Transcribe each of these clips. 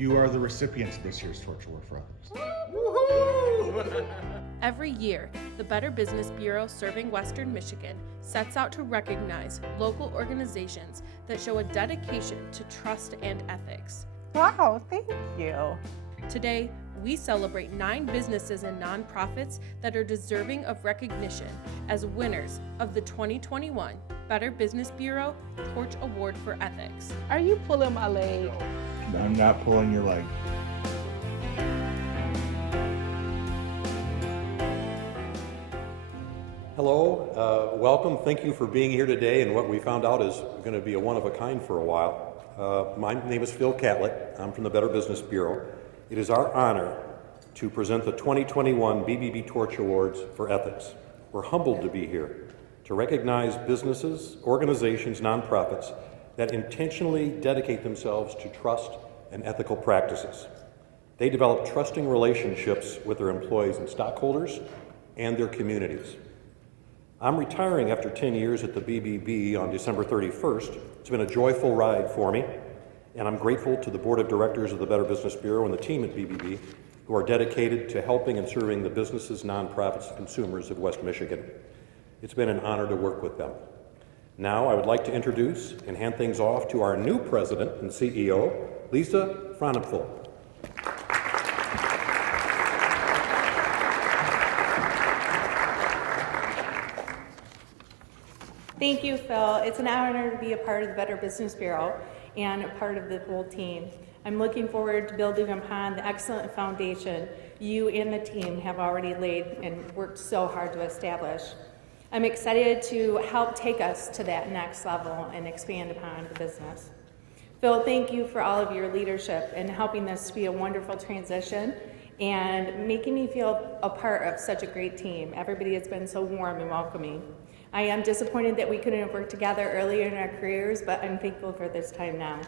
You are the recipients of this year's Torch Award for Others. Woohoo! Every year, the Better Business Bureau serving Western Michigan sets out to recognize local organizations that show a dedication to trust and ethics. Wow, thank you. Today, we celebrate 9 businesses and nonprofits that are deserving of recognition as winners of the 2021 Better Business Bureau Torch Award for Ethics. Are you pulling my leg? I'm not pulling your leg. Hello, welcome. Thank you for being here today and what we found out is going to be a one-of-a-kind for a while. My name is Phil Catlett. I'm from the Better Business Bureau. It is our honor to present the 2021 BBB Torch Awards for Ethics. We're humbled to be here to recognize businesses, organizations, nonprofits that intentionally dedicate themselves to trust and ethical practices. They develop trusting relationships with their employees and stockholders and their communities. I'm retiring after 10 years at the BBB on December 31st. It's been a joyful ride for me, and I'm grateful to the Board of Directors of the Better Business Bureau and the team at BBB who are dedicated to helping and serving the businesses, nonprofits, and consumers of West Michigan. It's been an honor to work with them. Now I would like to introduce and hand things off to our new President and CEO, Lisa Fraunapfel. Thank you, Phil. It's an honor to be a part of the Better Business Bureau and a part of the whole team. I'm looking forward to building upon the excellent foundation you and the team have already laid and worked so hard to establish. I'm excited to help take us to that next level and expand upon the business. Phil, thank you for all of your leadership and helping this to be a wonderful transition and making me feel a part of such a great team. Everybody has been so warm and welcoming. I am disappointed that we couldn't have worked together earlier in our careers, but I'm thankful for this time now.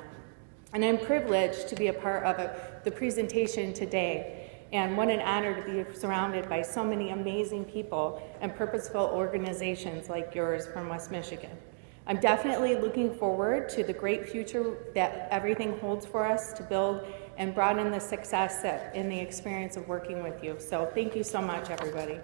And I'm privileged to be a part of the presentation today. And what an honor to be surrounded by so many amazing people and purposeful organizations like yours from West Michigan. I'm definitely looking forward to the great future that everything holds for us to build and broaden the success in the experience of working with you. So thank you so much, everybody.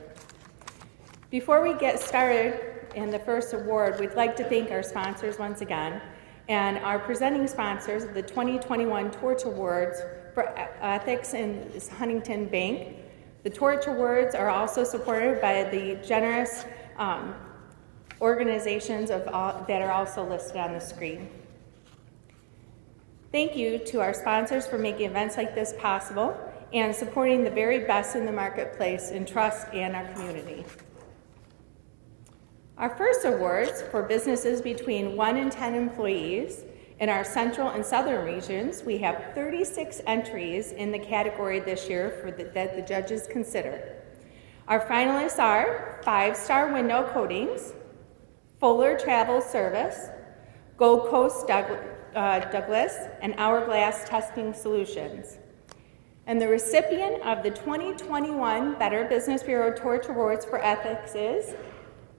Before we get started in the first award, we'd like to thank our sponsors once again and our presenting sponsors of the 2021 Torch Awards for Ethics in Huntington Bank. The Torch Awards are also supported by the generous organizations that are also listed on the screen. Thank you to our sponsors for making events like this possible and supporting the very best in the marketplace in trust and our community. Our first awards for businesses between 1 and 10 employees in our central and southern regions, we have 36 entries in the category this year that the judges consider. Our finalists are 5 Star Window Coatings, Fuller Travel Service, Gold Coast Douglas, and Hourglass Testing Solutions. And the recipient of the 2021 Better Business Bureau Torch Awards for Ethics is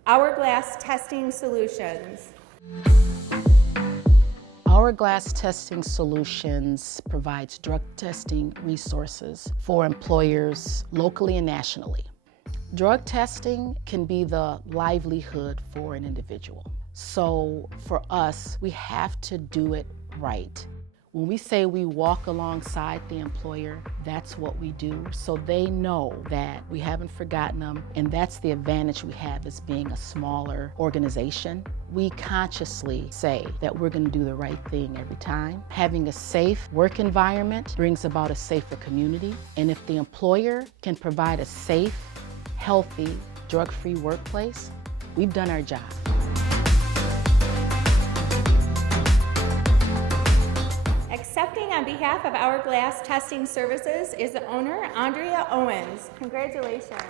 Hourglass Testing Solutions. Hourglass Testing Solutions provides drug testing resources for employers locally and nationally. Drug testing can be the livelihood for an individual. So for us, we have to do it right. When we say we walk alongside the employer, that's what we do, so they know that we haven't forgotten them, and that's the advantage we have as being a smaller organization. We consciously say that we're going to do the right thing every time. Having a safe work environment brings about a safer community, and if the employer can provide a safe, healthy, drug-free workplace, we've done our job. Accepting on behalf of Hourglass Testing Services is the owner, Andrea Owens. Congratulations.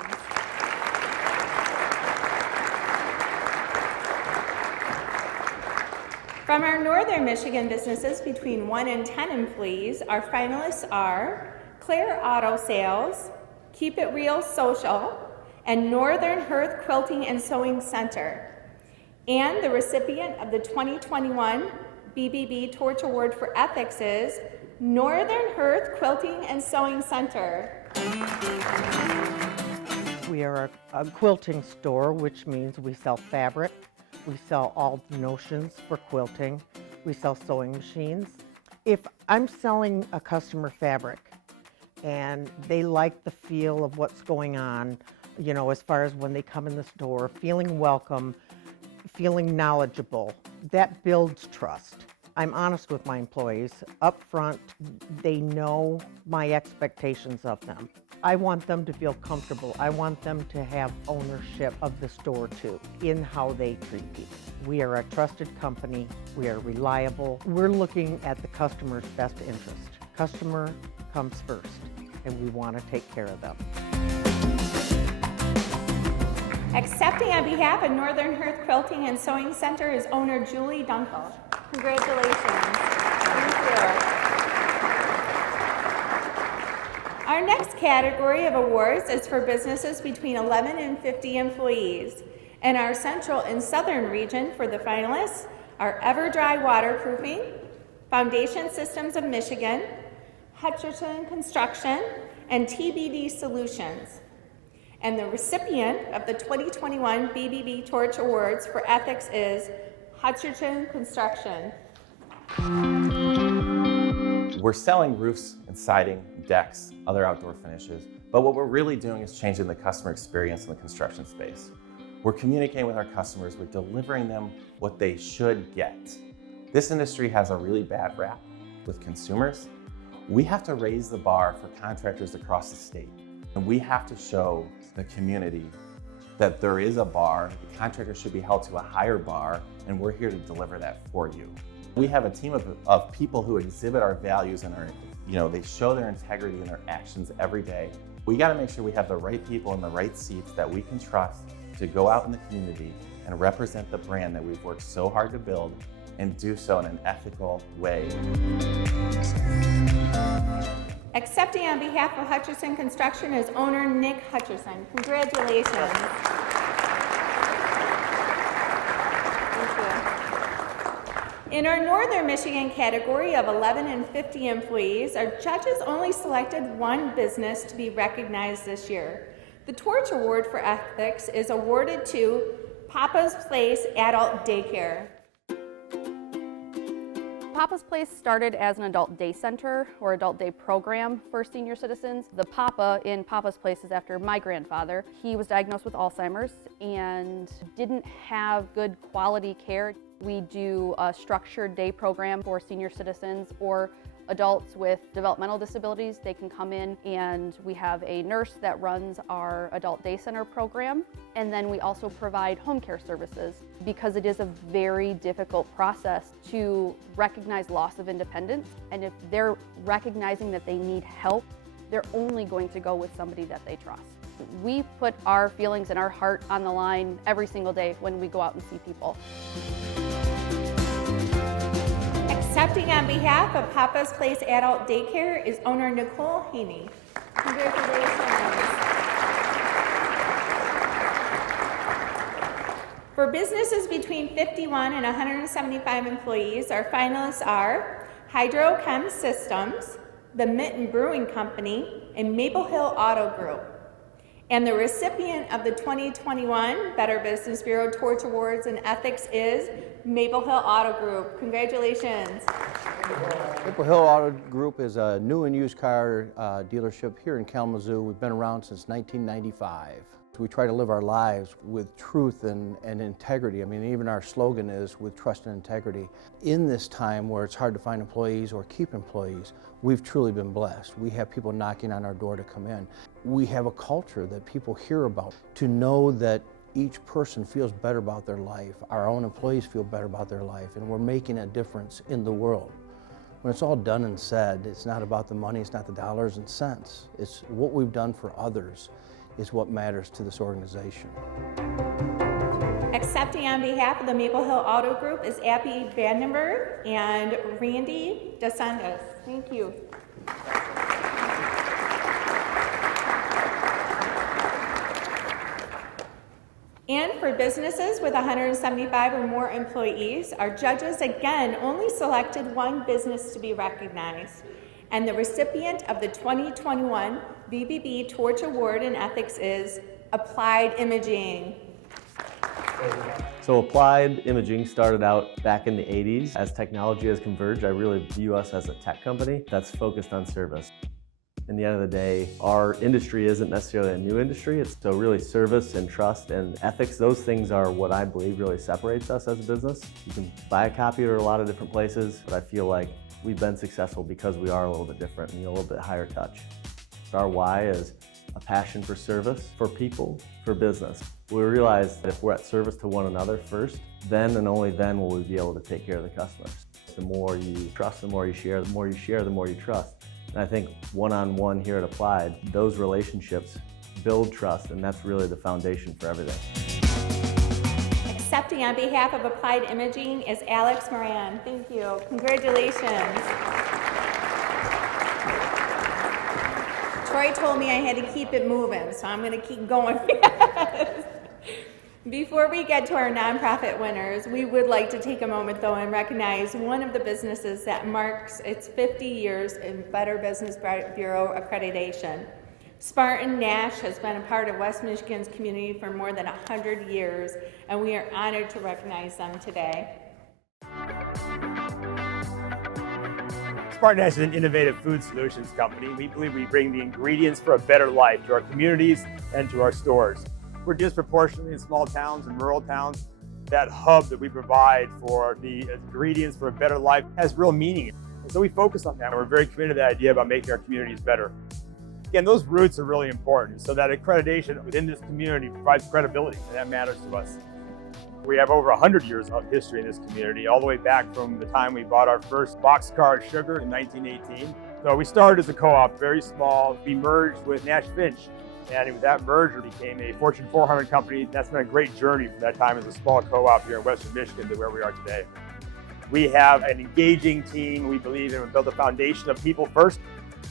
From our northern Michigan businesses between 1 and 10 employees, our finalists are Claire Auto Sales, Keep It Real Social, and Northern Hearth Quilting and Sewing Center. And the recipient of the 2021 BBB Torch Award for Ethics is Northern Hearth Quilting and Sewing Center. We are a quilting store, which means we sell fabric, we sell all notions for quilting, we sell sewing machines. If I'm selling a customer fabric and they like the feel of what's going on, you know, as far as when they come in the store, feeling welcome, feeling knowledgeable, that builds trust. I'm honest with my employees. Up front, they know my expectations of them. I want them to feel comfortable. I want them to have ownership of the store too, in how they treat people. We are a trusted company. We are reliable. We're looking at the customer's best interest. Customer comes first, and we want to take care of them. Accepting on behalf of Northern Hearth Quilting and Sewing Center is owner Julie Dunkel. Congratulations. Thank you. Our next category of awards is for businesses between 11 and 50 employees. And our central and southern region for the finalists are EverDry Waterproofing, Foundation Systems of Michigan, Hutcherson Construction, and TBD Solutions. And the recipient of the 2021 BBB Torch Awards for Ethics is Hutcherson Construction. We're selling roofs and siding, decks, other outdoor finishes, but what we're really doing is changing the customer experience in the construction space. We're communicating with our customers, we're delivering them what they should get. This industry has a really bad rap with consumers. We have to raise the bar for contractors across the state, and we have to show the community that there is a bar, the contractor should be held to a higher bar, and we're here to deliver that for you. We have a team of people who exhibit our values and they show their integrity in their actions every day. We got to make sure we have the right people in the right seats that we can trust to go out in the community and represent the brand that we've worked so hard to build and do so in an ethical way. Accepting on behalf of Hutcherson Construction is owner Nick Hutcherson. Congratulations. Thank you. In our Northern Michigan category of 11 and 50 employees, our judges only selected one business to be recognized this year. The Torch Award for Ethics is awarded to Papa's Place Adult Daycare. Papa's Place started as an adult day center or adult day program for senior citizens. The Papa in Papa's Place is after my grandfather. He was diagnosed with Alzheimer's and didn't have good quality care. We do a structured day program for senior citizens or adults with developmental disabilities. They can come in and we have a nurse that runs our adult day center program. And then we also provide home care services because it is a very difficult process to recognize loss of independence. And if they're recognizing that they need help, they're only going to go with somebody that they trust. We put our feelings and our heart on the line every single day when we go out and see people. Accepting on behalf of Papa's Place Adult Daycare is owner Nicole Haney. Congratulations. For businesses between 51 and 175 employees, our finalists are Hydrochem Systems, the Mitten Brewing Company, and Maple Hill Auto Group. And the recipient of the 2021 Better Business Bureau Torch Awards in Ethics is Maple Hill Auto Group. Congratulations. Maple Hill Auto Group is a new and used car dealership here in Kalamazoo. We've been around since 1995. We try to live our lives with truth and integrity. I mean, even our slogan is with trust and integrity. In this time where it's hard to find employees or keep employees, we've truly been blessed. We have people knocking on our door to come in. We have a culture that people hear about. To know that each person feels better about their life, our own employees feel better about their life, and we're making a difference in the world. When it's all done and said, it's not about the money, it's not the dollars and cents. It's what we've done for others is what matters to this organization. Accepting on behalf of the Maple Hill Auto Group is Abby Vandenberg and Randy DeSantis. Thank you. And for businesses with 175 or more employees, our judges again only selected one business to be recognized. And the recipient of the 2021 BBB Torch Award in Ethics is Applied Imaging. So Applied Imaging started out back in the 80s. As technology has converged, I really view us as a tech company that's focused on service. In the end of the day, our industry isn't necessarily a new industry. It's so really service and trust and ethics. Those things are what I believe really separates us as a business. You can buy a copier at a lot of different places, but I feel like we've been successful because we are a little bit different and a little bit higher touch. Our why is a passion for service, for people, for business. We realize that if we're at service to one another first, then and only then will we be able to take care of the customers. The more you trust, the more you share, the more you share, the more you trust. And I think one-on-one here at Applied, those relationships build trust, and that's really the foundation for everything. Accepting on behalf of Applied Imaging is Alex Moran. Thank you. Congratulations. Troy told me I had to keep it moving, so I'm going to keep going. Before we get to our nonprofit winners, we would like to take a moment though and recognize one of the businesses that marks its 50 years in Better Business Bureau accreditation. Spartan Nash has been a part of West Michigan's community for more than 100 years, and we are honored to recognize them today. Spartan Nash is an innovative food solutions company. We believe we bring the ingredients for a better life to our communities and to our stores. We're disproportionately in small towns and rural towns. That hub that we provide for the ingredients for a better life has real meaning. And so we focus on that. We're very committed to that idea about making our communities better. Again, those roots are really important. So that accreditation within this community provides credibility, and that matters to us. We have over 100 years of history in this community, all the way back from the time we bought our first boxcar sugar in 1918. So we started as a co-op, very small. We merged with Nash Finch, and with that merger became a Fortune 400 company. That's been a great journey from that time as a small co-op here in Western Michigan to where we are today. We have an engaging team. We believe in, we built a foundation of people first.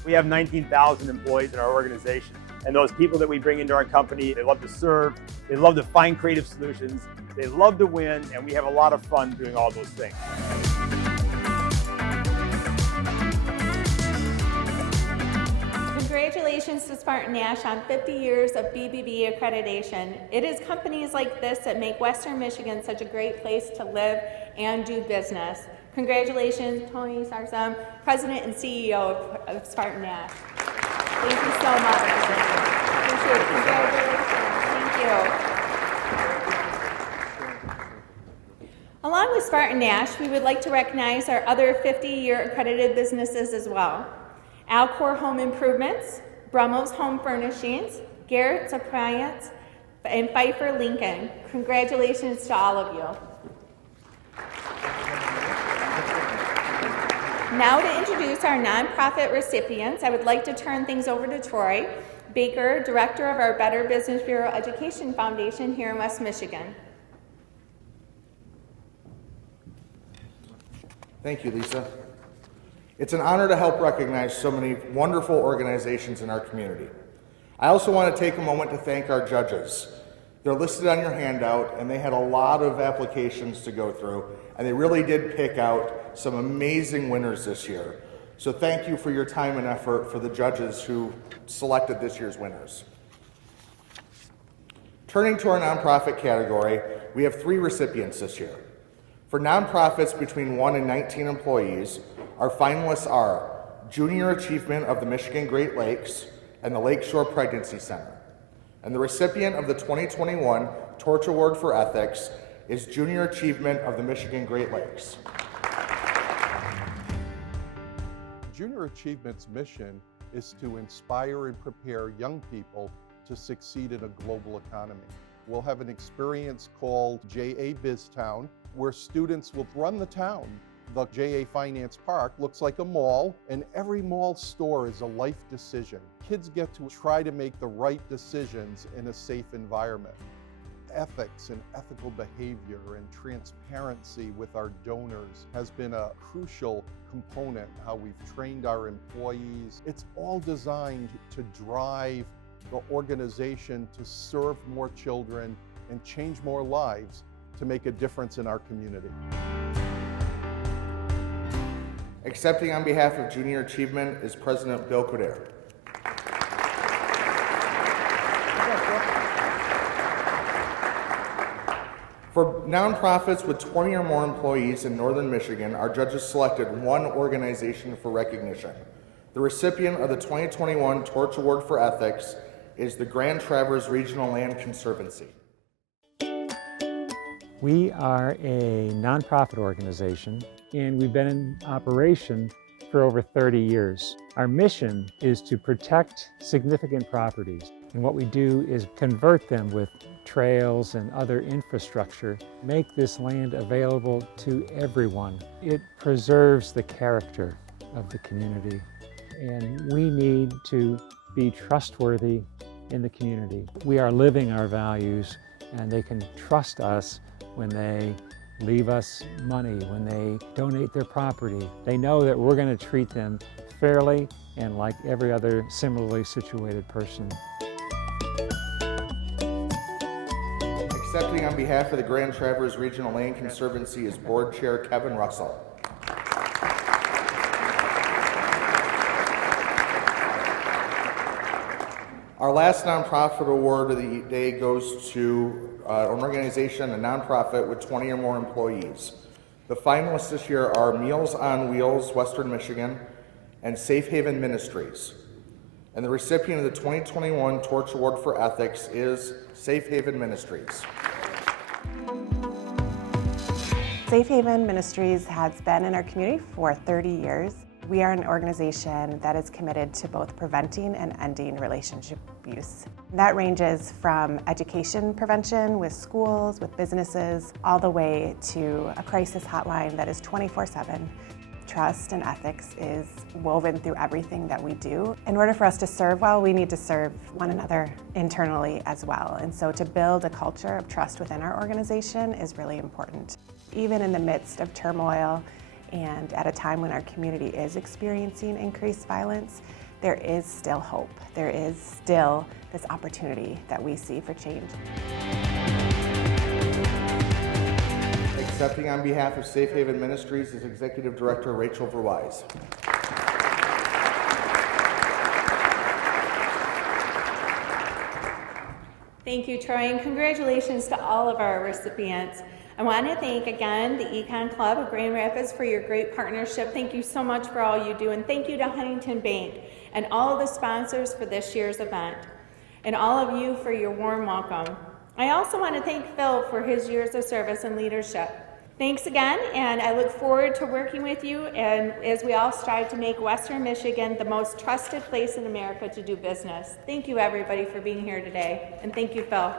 We have 19,000 employees in our organization. And those people that we bring into our company, they love to serve, they love to find creative solutions, they love to win, and we have a lot of fun doing all those things. Congratulations to Spartan Nash on 50 years of BBB accreditation. It is companies like this that make Western Michigan such a great place to live and do business. Congratulations, Tony Sarsam, President and CEO of Spartan Nash. Thank you so much. Appreciate it. Congratulations. Thank you. Along with Spartan Nash, we would like to recognize our other 50-year accredited businesses as well. Alcor Home Improvements, Brummel's Home Furnishings, Garrett's Appliance, and Pfeiffer Lincoln. Congratulations to all of you. Now to introduce our nonprofit recipients, I would like to turn things over to Troy Baker, Director of our Better Business Bureau Education Foundation here in West Michigan. Thank you, Lisa. It's an honor to help recognize so many wonderful organizations in our community. I also want to take a moment to thank our judges. They're listed on your handout, and they had a lot of applications to go through, and they really did pick out some amazing winners this year. So thank you for your time and effort for the judges who selected this year's winners. Turning to our nonprofit category, we have 3 recipients this year. For nonprofits between 1 and 19 employees, our finalists are Junior Achievement of the Michigan Great Lakes and the Lakeshore Pregnancy Center. And the recipient of the 2021 Torch Award for Ethics is Junior Achievement of the Michigan Great Lakes. Junior Achievement's mission is to inspire and prepare young people to succeed in a global economy. We'll have an experience called JA BizTown, where students will run the town. The JA Finance Park looks like a mall, and every mall store is a life decision. Kids get to try to make the right decisions in a safe environment. Ethics and ethical behavior and transparency with our donors has been a crucial component in how we've trained our employees. It's all designed to drive the organization to serve more children and change more lives to make a difference in our community. Accepting on behalf of Junior Achievement is President Bill Coder. For nonprofits with 20 or more employees in Northern Michigan, our judges selected one organization for recognition. The recipient of the 2021 Torch Award for Ethics is the Grand Traverse Regional Land Conservancy. We are a nonprofit organization, and we've been in operation for over 30 years. Our mission is to protect significant properties, and what we do is convert them with trails and other infrastructure, make this land available to everyone. It preserves the character of the community, and we need to be trustworthy in the community. We are living our values, and they can trust us when they leave us money, when they donate their property. They know that we're going to treat them fairly and like every other similarly situated person. Accepting on behalf of the Grand Traverse Regional Land Conservancy is Board Chair Kevin Russell. Our last nonprofit award of the day goes to an organization, a nonprofit with 20 or more employees. The finalists this year are Meals on Wheels, Western Michigan, and Safe Haven Ministries. And the recipient of the 2021 Torch Award for Ethics is Safe Haven Ministries. Safe Haven Ministries has been in our community for 30 years. We are an organization that is committed to both preventing and ending relationship abuse. That ranges from education prevention with schools, with businesses, all the way to a crisis hotline that is 24/7. Trust and ethics is woven through everything that we do. In order for us to serve well, we need to serve one another internally as well. And so to build a culture of trust within our organization is really important. Even in the midst of turmoil and at a time when our community is experiencing increased violence, there is still hope. There is still this opportunity that we see for change. Accepting on behalf of Safe Haven Ministries is Executive Director Rachel Verwise. Thank you, Troy, and congratulations to all of our recipients. I want to thank again the Econ Club of Grand Rapids for your great partnership. Thank you so much for all you do, and thank you to Huntington Bank and all of the sponsors for this year's event, and all of you for your warm welcome. I also want to thank Phil for his years of service and leadership. Thanks again, and I look forward to working with you and as we all strive to make Western Michigan the most trusted place in America to do business. Thank you, everybody, for being here today, and thank you, Phil.